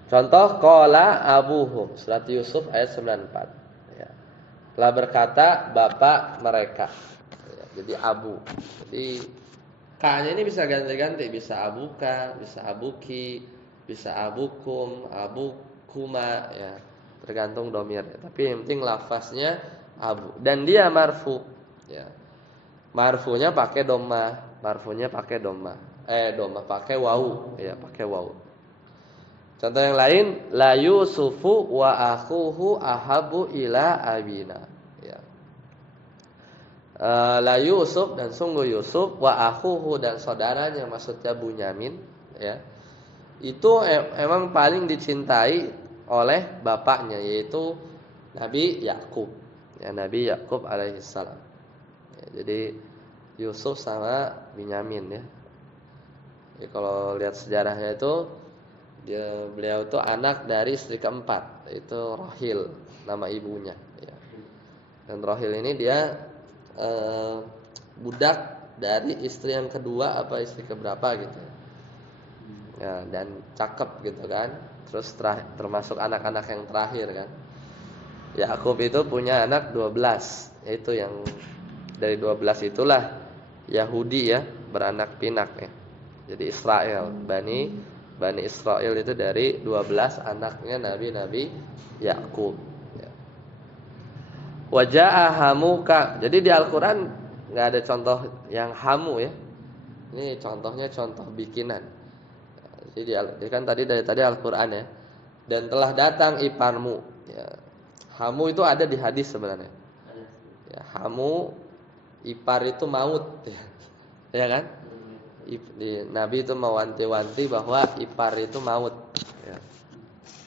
Contoh qala abuhum, surat Yusuf ayat 94 ya. Telah berkata bapak mereka ya, jadi abu, jadi K-nya ini bisa ganti-ganti, bisa abuka, bisa abuki, bisa abukum, abukuma ya, tergantung domir ya. Tapi yang penting lafaznya abu dan dia marfu ya. Marfunya pakai dhamma, marfunya pakai dhamma. Dhamma pakai wawu ya, pakai wawu. Contoh yang lain, la Yusufu wa akhuhu ahabu ila abina ya. La Yusuf dan sungguh Yusuf wa akhuhu dan saudaranya maksudnya Bunyamin ya. Itu emang paling dicintai oleh bapaknya yaitu Nabi Yakub. Ya, Nabi Yakub alaihissalam. Ya, jadi Yusuf sama Binyamin ya. Ya kalau lihat sejarahnya itu beliau itu anak dari istri keempat, yaitu Rohil, nama ibunya ya. Dan Rohil ini dia budak dari istri yang kedua apa istri keberapa gitu. Ya, dan cakep gitu kan. Terus termasuk anak-anak yang terakhir kan. Yakub itu punya anak 12, yaitu yang dari 12 itulah Yahudi ya, beranak pinak ya. Jadi Israel, Bani Israel itu dari 12 anaknya Nabi Yakub ya. Wajaa hamuka. Jadi di Al-Qur'an enggak ada contoh yang hamu ya. Ini contohnya contoh bikinan. Jadi kan dari tadi Al-Qur'an ya. Dan telah datang iparmu ya. Hamu itu ada di hadis sebenarnya. Ya, hamu ipar itu maut ya. Ya kan? Nabi itu mewanti-wanti bahwa ipar itu maut ya.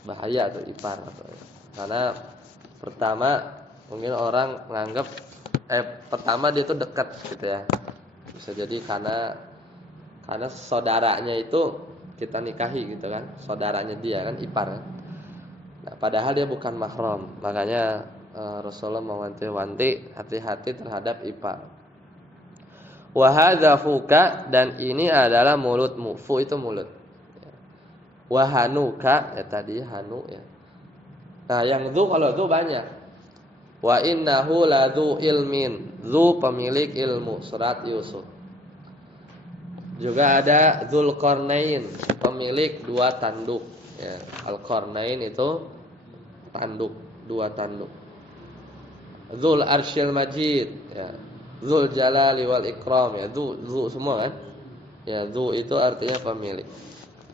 Bahaya tuh ipar karena pertama mungkin orang menganggap pertama dia itu dekat gitu ya. Bisa jadi karena saudaranya itu kita nikahi gitu kan. Saudaranya dia kan ipar kan. Nah, padahal dia bukan mahram. Makanya Rasulullah mewanti-wanti hati-hati terhadap ipar. Wa hadza fuka, dan ini adalah mulutmu. Fu itu mulut. Wa hanuka ya tadi hanu ya. Nah, yang dzu kalau dzu banyak. Wa innahu ladzu ilmin. Dzu pemilik ilmu, surat Yusuf. Juga ada Dzulqarnain, pemilik dua tanduk ya. Al-Qarnain itu tanduk, dua tanduk. Dzul Arsyil Majid ya. Dzul Jalali wal Ikram ya. Dzu semua kan? Ya, dzu itu artinya pemilik.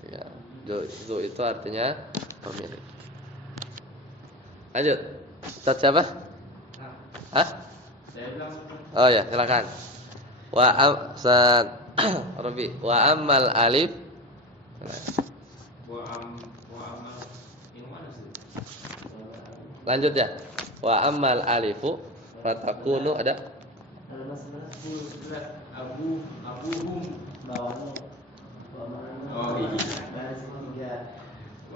Ya, dzu itu artinya pemilik. Lanjut. Ustaz siapa? Hah? Saya bilang. Oh ya, silakan. Ustaz Rabi, wa ammal alif. Wa ammal ini mana sih? Lanjut ya. Wa ammal alifu fatakunu ada abuhum bawahnya. Oh iya.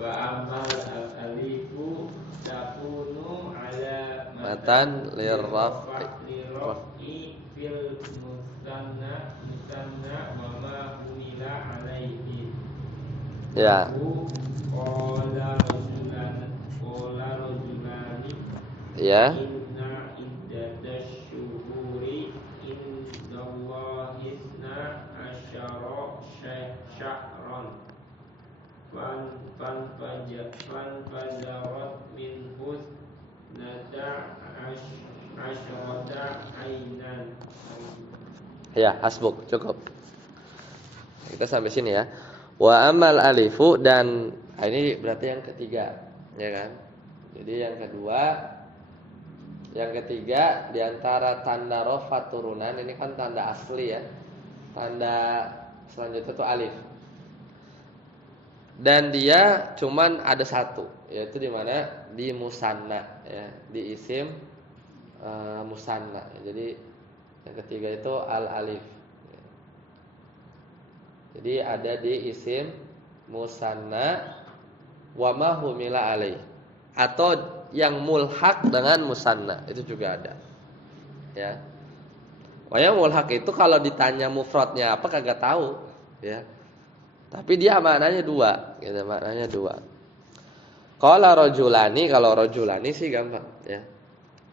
Wa ammal alifu takunu ala matan lirraf'i fil musanna wa ma humila alaihi. Ya. Qala rajulani. Ya. Inna iddatash syuhuri indallahi isna asyara syahran. Fan fajarat min husnata asyrata ainan. Ya, hasbuk, cukup. Kita sampai sini ya. Wa amal alifu, dan ini berarti yang ketiga, ya kan? Jadi yang ketiga di antara tanda rafa turunan ini kan tanda asli ya. Tanda selanjutnya itu alif. Dan dia cuman ada satu, yaitu di mana? Di musanna ya, di isim musanna. Jadi yang ketiga itu al-alif. Jadi ada di isim musanna wa ma humila alaih, atau yang mulhaq dengan musanna, itu juga ada. Ya. Yang mulhaq itu kalau ditanya mufradnya apa kagak tahu, ya. Tapi dia maknanya dua, gitu, maknanya dua. Qala rajulani, kalau rajulani sih gampang, ya.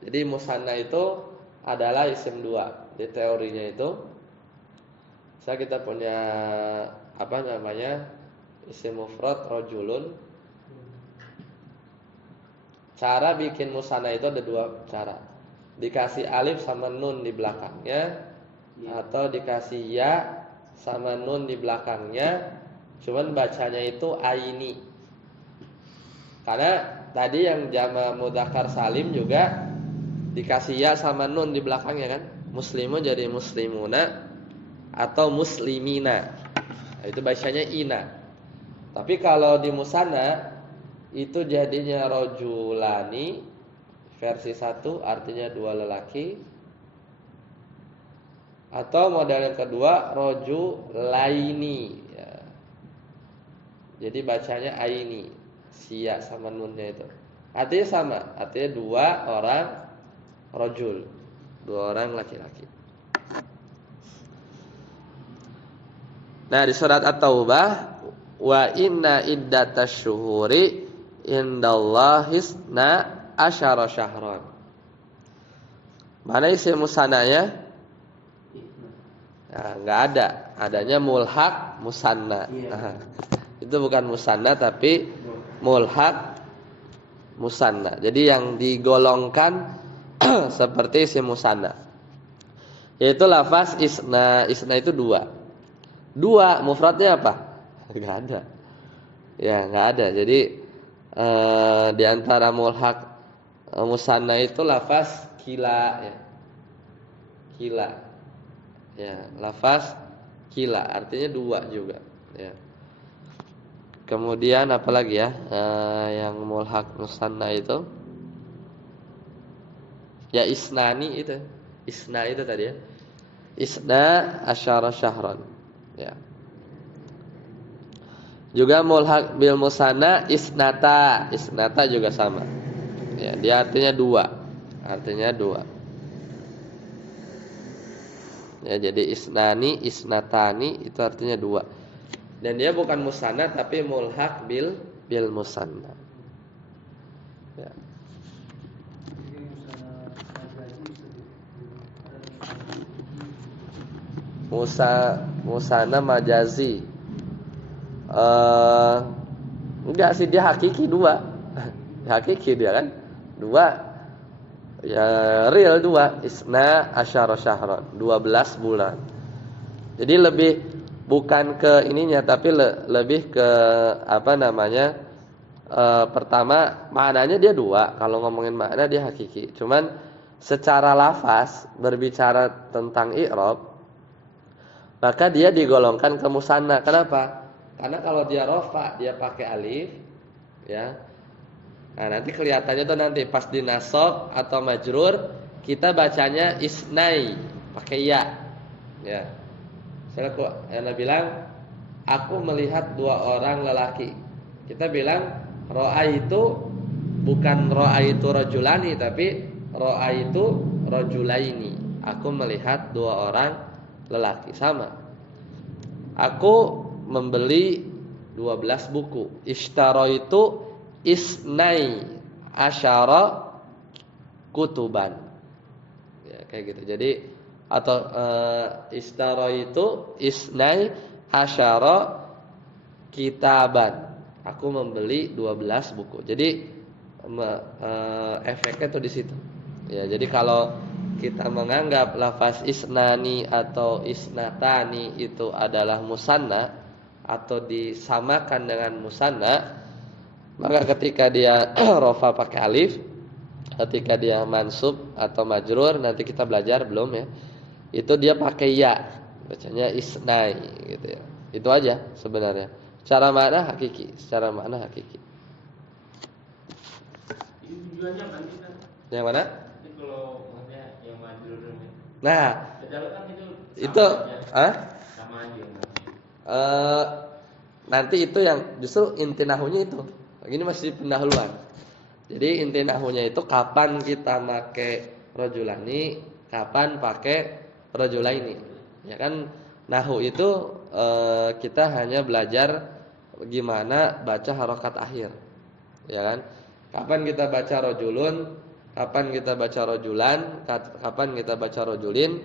Jadi musanna itu adalah isim dua. Di teorinya itu kita punya apa namanya? Isim mufrad rajulun. Cara bikin musanna itu ada dua cara. Dikasih alif sama nun di belakangnya, atau dikasih ya sama nun di belakangnya. Cuman bacanya itu aini. Karena tadi yang jama mudzakkar salim juga dikasih ya sama nun di belakangnya kan. Muslimun jadi muslimuna atau muslimina. Nah, itu bacanya ina. Tapi kalau di musanna itu jadinya rajulani versi 1, artinya dua lelaki. Atau model yang kedua rajulaini ya. Jadi bacanya aini, sia sama nunnya itu. Artinya sama, artinya dua orang rajul, dua orang laki-laki. Nah, di surat At-Taubah, wa inna iddatash syuhuri indallahi asyara syahran. Mana isi musananya? Nah, enggak ada, adanya mulhaq musanna. Nah, itu bukan musanna tapi mulhaq musanna. Jadi yang digolongkan seperti isi musanna. Yaitu lafaz isna. Isna itu dua. Dua mufradnya apa? Enggak ada. Ya, enggak ada. Jadi di antara mulhaq musanna itu lafaz kila ya. Kila. Ya, lafaz kila artinya dua juga ya. Kemudian apa lagi ya? Yang mulhaq musanna itu ya isnani itu. Isna itu tadi ya. Isna asyara syahran. Ya. Juga mulhaq bil musanna isnata. Isnata juga sama. Ya, dia artinya dua. Artinya dua. Ya, jadi isnani, isnatani itu artinya dua. Dan dia bukan musanna tapi mulhaq bil musanna. Ya. Musanna majazi. Enggak sih, dia hakiki dua. Hakiki dia kan dua. Ya real dua. Isna asyara syahran, 12 bulan. Jadi lebih bukan ke ininya tapi lebih ke apa namanya? Pertama maknanya dia dua. Kalau ngomongin makna dia hakiki. Cuman secara lafaz berbicara tentang i'rab, maka dia digolongkan ke musanna. Kenapa? Karena kalau dia rofa dia pakai alif, ya. Nah, nanti kelihatannya tuh nanti pas di nasab atau majrur kita bacanya isnai pakai ya. Ya. Saya Anda bilang aku melihat dua orang lelaki. Kita bilang ra'aitu bukan ra'aitu rajulani tapi ra'aitu rajulaini. Aku melihat dua orang lelaki. Sama. Aku membeli 12 buku. Ishtaraitu isnai asyara kutuban. Ya, kayak gitu. Jadi atau ishtaraitu isnai asyara kitaban. Aku membeli 12 buku. Jadi efeknya tuh di situ. Ya, jadi kalau kita menganggap lafaz isnani atau isnatani itu adalah musanna atau disamakan dengan musanna, maka ketika dia rofa pakai alif, ketika dia mansub atau majrur, nanti kita belajar belum ya, itu dia pakai ya, bacanya isnai gitu ya. Itu aja sebenarnya. Secara makna hakiki, secara makna hakiki. Ini tujuannya kan kita. Yang mana? Ini kalau maksudnya yang majrur. Nah, kan itu sama aja. Nanti itu yang justru inti nahunya itu. Ini masih pendahuluan. Jadi inti nahunya itu kapan kita pakai rajulani, kapan pakai rajulaini. Ya kan nahu itu kita hanya belajar gimana baca harokat akhir. Ya kan? Kapan kita baca rajulun, kapan kita baca rajulan, kapan kita baca rajulin.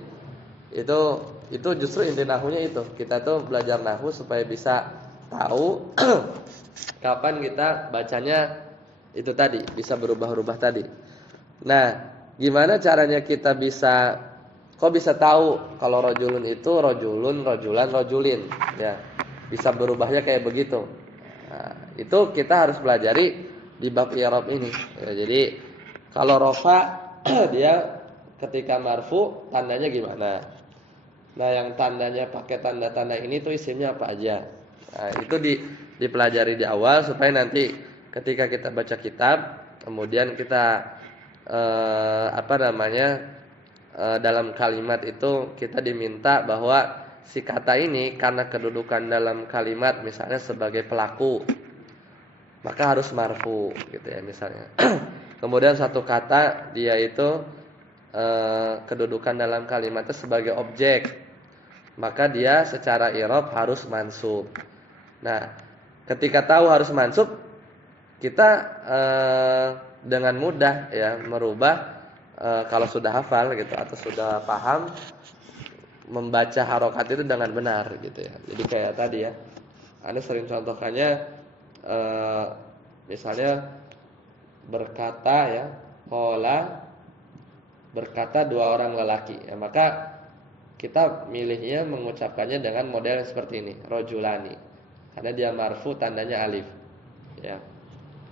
Itu justru inti nahunya itu. Kita tuh belajar nahu supaya bisa tahu kapan kita bacanya itu tadi, bisa berubah-ubah tadi. Nah, gimana caranya kita bisa tahu kalau rajulun itu rajulun, rajulan, rajulin, ya. Bisa berubahnya kayak begitu. Nah, itu kita harus pelajari di bab i'rab ini. Ya, jadi kalau rofa dia ketika marfu tandanya gimana? Nah, yang tandanya pakai tanda-tanda ini tuh isimnya apa aja? Nah, itu dipelajari di awal supaya nanti ketika kita baca kitab, kemudian kita dalam kalimat itu kita diminta bahwa si kata ini karena kedudukan dalam kalimat misalnya sebagai pelaku, maka harus marfu gitu ya misalnya. Kemudian satu kata dia itu kedudukan dalam kalimatnya sebagai objek, maka dia secara i'rab harus mansub. Nah, ketika tahu harus mansub, kita dengan mudah ya merubah kalau sudah hafal gitu atau sudah paham membaca harokat itu dengan benar gitu ya. Jadi kayak tadi ya, Anda sering contohkannya misalnya berkata ya, qala berkata dua orang lelaki ya, maka kita milihnya mengucapkannya dengan model seperti ini, rojulani, karena dia marfu tandanya alif ya.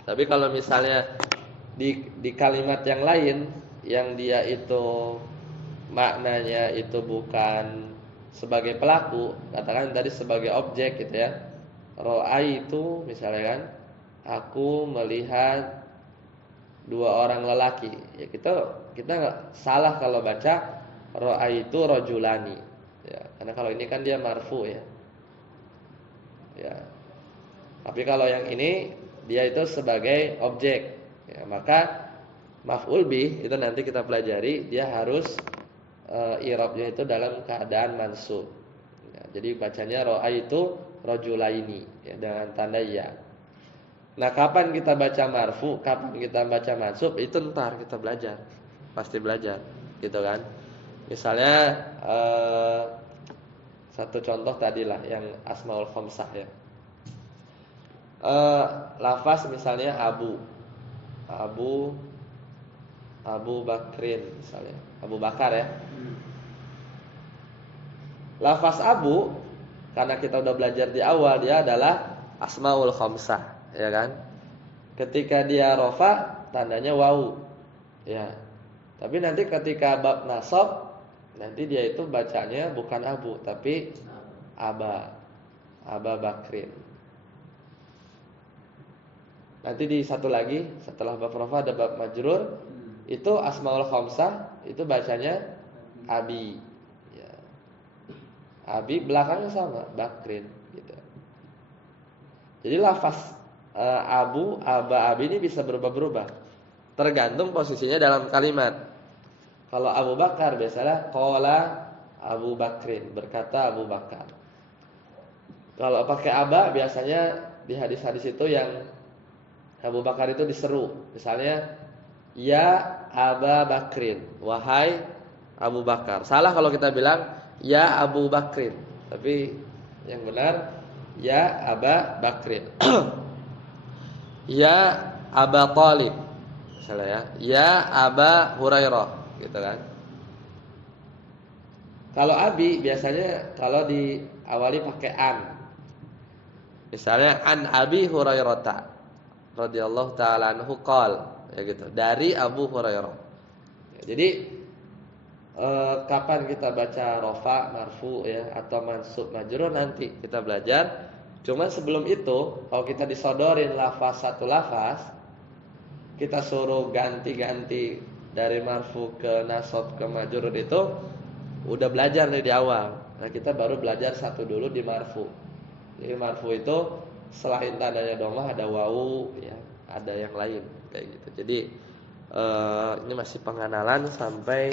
Tapi kalau misalnya di kalimat yang lain yang dia itu maknanya itu bukan sebagai pelaku, katakan tadi sebagai objek gitu ya. Ra'aitu misalnya kan, aku melihat dua orang lelaki. Ya kita enggak salah kalau baca ra'aitu rajulani. Ya, karena kalau ini kan dia marfu ya. Ya. Tapi kalau yang ini dia itu sebagai objek. Ya, maka maf'ul bih itu nanti kita pelajari dia harus i'rabnya itu dalam keadaan mansub. Ya, jadi bacanya ra'aitu rajulaini ya dengan tanda ya. Nah, kapan kita baca marfu, kapan kita baca mansub itu ntar kita belajar. Pasti belajar, gitu kan? Misalnya satu contoh tadilah yang asmaul khamsah ya. Lafaz misalnya Abu Bakrin misalnya, Abu Bakar ya. Lafaz Abu karena kita udah belajar di awal dia adalah asmaul khamsah, ya kan? Ketika dia rafa tandanya wawu. Ya. Tapi nanti ketika bab nasab nanti dia itu bacanya bukan Abu tapi Aba Bakrin. Nanti di satu lagi setelah bab rafa ada bab majrur, itu asmaul khamsah itu bacanya Abi. Ya. Abi belakangnya sama Bakrin gitu. Jadi lafaz Abu, Aba, Abi ini bisa berubah-berubah tergantung posisinya dalam kalimat. Kalau Abu Bakar biasanya qala Abu Bakrin, berkata Abu Bakar. Kalau pakai Aba biasanya di hadis-hadis itu yang Abu Bakar itu diseru. Misalnya ya Aba Bakrin, wahai Abu Bakar. Salah kalau kita bilang ya Abu Bakrin, tapi yang benar ya Aba Bakrin. Ya Aba Talib, misalnya ya Aba Hurairah, gitu kan. Kalau Abi biasanya kalau diawali pakai an. Misalnya an Abi Hurairah radhiyallahu taala anhu qol, ya gitu, dari Abu Hurairah. Ya, jadi kapan kita baca rafa, marfu ya atau mansub majrur nanti kita belajar. Cuma sebelum itu kalau kita disodorin lafaz satu lafaz, kita suruh ganti-ganti dari marfu ke nasab ke majrur itu udah belajar dari awal. Nah, kita baru belajar satu dulu di marfu. Jadi marfu itu selain tandanya dhammah ada wawu ya, ada yang lain kayak gitu. Jadi ini masih pengenalan sampai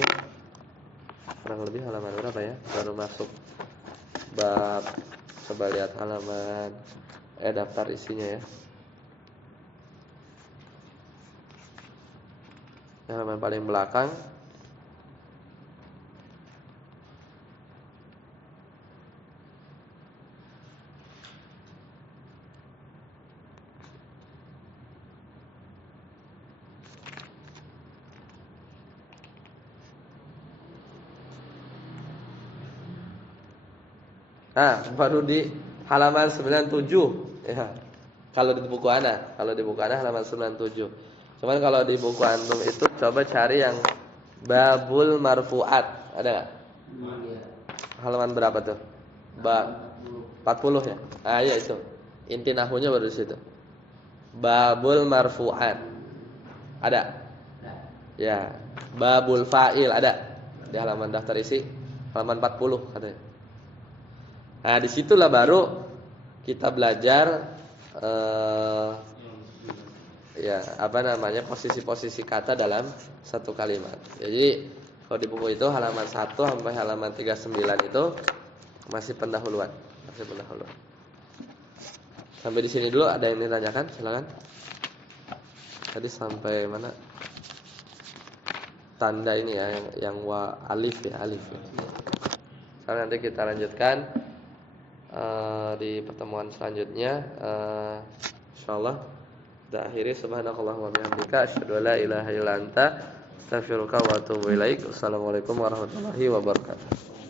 kurang lebih halaman berapa ya? Baru masuk bab, coba lihat halaman daftar isinya ya. Halaman paling belakang. Nah, baru di halaman 97 ya. Kalau di buku Ana, halaman 97. Cuman kalau di buku antum itu coba cari yang babul marfuat. Ada enggak? Halaman berapa tuh? Bab 40 ya? Ah iya itu. Inti nahwunya baru di situ. Babul marfuat. Ada? Ya. Babul fa'il ada? di halaman daftar isi halaman 40 katanya. Nah, disitulah baru kita belajar posisi-posisi kata dalam satu kalimat. Jadi kalau di buku itu halaman 1 sampai halaman 39 itu masih pendahuluan. Sampai di sini dulu, ada yang ditanyakan? Silakan. Tadi sampai mana? Tanda ini ya, yang alif ya. Sekarang nanti kita lanjutkan di pertemuan selanjutnya. Insyaallah. Kita akhiri, subhanakallahumma wa bihamdika asyhadu an la ilaha illa anta astaghfiruka wa atubu ilaik. Wassalamualaikum warahmatullahi wabarakatuh.